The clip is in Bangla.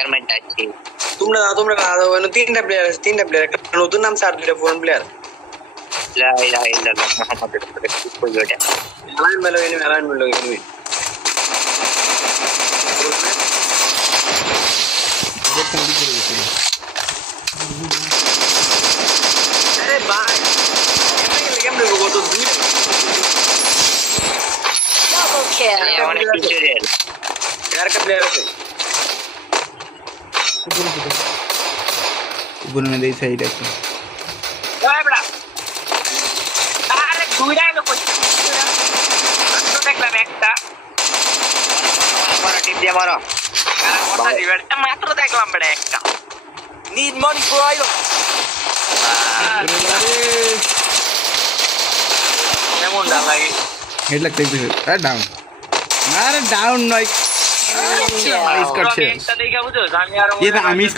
এনভায়রনমেন্ট আছে তোমরা তিনটা প্লেয়ার আছে, তিনটা প্লেয়ার, একটা নতুন নাম আর দুইটা পুরান প্লেয়ার। লা ইলাহা ইল্লাল্লাহ মুহাম্মাদুর রাসূলুল্লাহ কি কইলো এটা অ্যালাইন মেলো এনিমি আরে ভাই কেমনে কত দূর Double kill. এই অনেক টিউটোরিয়াল একটা প্লেয়ার আছে। উপরে না দেই সাইড একটা ওই বড়া আরে দুইটা এলো কই তো দেখলাম একটা মারো টিপ দিয়ে মারো কথা দিবেন মাত্র দেখলাম বড়া একটা Need money for item. কেমন না লাগে হেড লাগতে আরে ডাউন আরে ডাউন নয় Triple kill. মিস করছে একটা দেখা বুঝছো আমি আর এটা আমি মিস